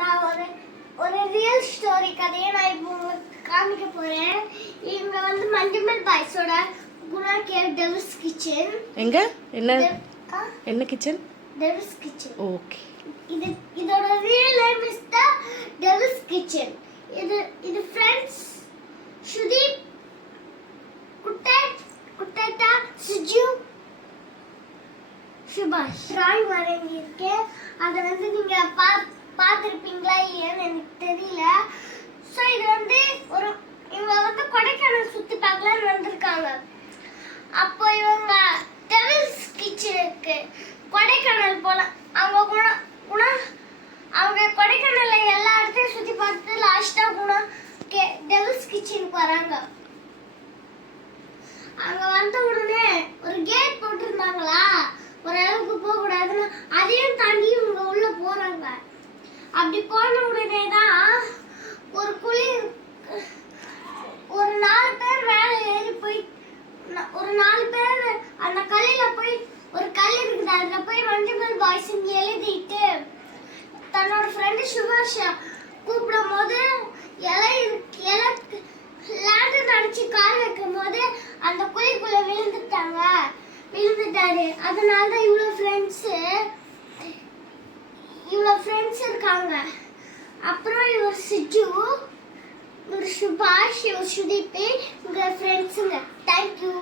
நான் ஒரு real story கதையை நான் இப்போ உங்களுக்கு காமிக்க போறேன். இங்க வந்து மஞ்சுமல் பாய்ஸோட குணா கேவ் டெவில்ஸ் கிச்சன். எங்க என்ன கிச்சன்? Devil's kitchen. ஓகே. இதோட real name is the devil's kitchen. இது ஃப்ரெண்ட்ஸ் சுதீப், குட்டேட்டா, சுஜு, சுபாஷ் டிராயிங் வரைஞ்சிருக்கேன். அதை வந்து நீங்க பார்த்துருப்பீங்களா இல்லையான்னு எனக்கு தெரியல. ஸோ இது வந்து இவங்க வந்து கொடைக்கானல் சுற்றி பார்க்கலான்னு வந்திருக்காங்க. அப்போ இவங்க டெவில்ஸ் கிச்சனுக்கு கொடைக்கானல் போல அவங்க கொடைக்கானல்ல எல்லா இடத்தையும் சுற்றி பார்த்து லாஸ்ட்டாக டெவில்ஸ் கிச்சனுக்கு வராங்க. அங்க வந்த உடனே ஒரு கேட் போட்டிருந்தாங்களா, ஒரு அளவுக்கு போக கூடாதுன்னு, அதையும் தாண்டி இவங்க உள்ள போறாங்க. அப்படி போன உடனே தான் ஒரு 4 பேர் மேல ஏறி போய் ஒரு 4 பேர் அந்த கல்லில போய் ஒரு கல் இருக்குது, அதுல போய் மஞ்சுமல் பாய்ஸ் எழுதிட்டு தன்னோட ஃப்ரெண்டு சுபாஷ கூப்பிடும் போது லேண்டர் அடிச்சு கால் வைக்கும் போது அந்த குழிக்குள்ள விழுந்துட்டாரு. அதனாலதான் இவ்வளவு ஃப்ரெண்ட்ஸ் இருக்காங்க. அப்புறம் இவர் சிஜு, இவர் சுபாஷ், இவர் சுதீப், இவங்க ஃப்ரெண்ட்ஸுங்க. தேங்க்யூ.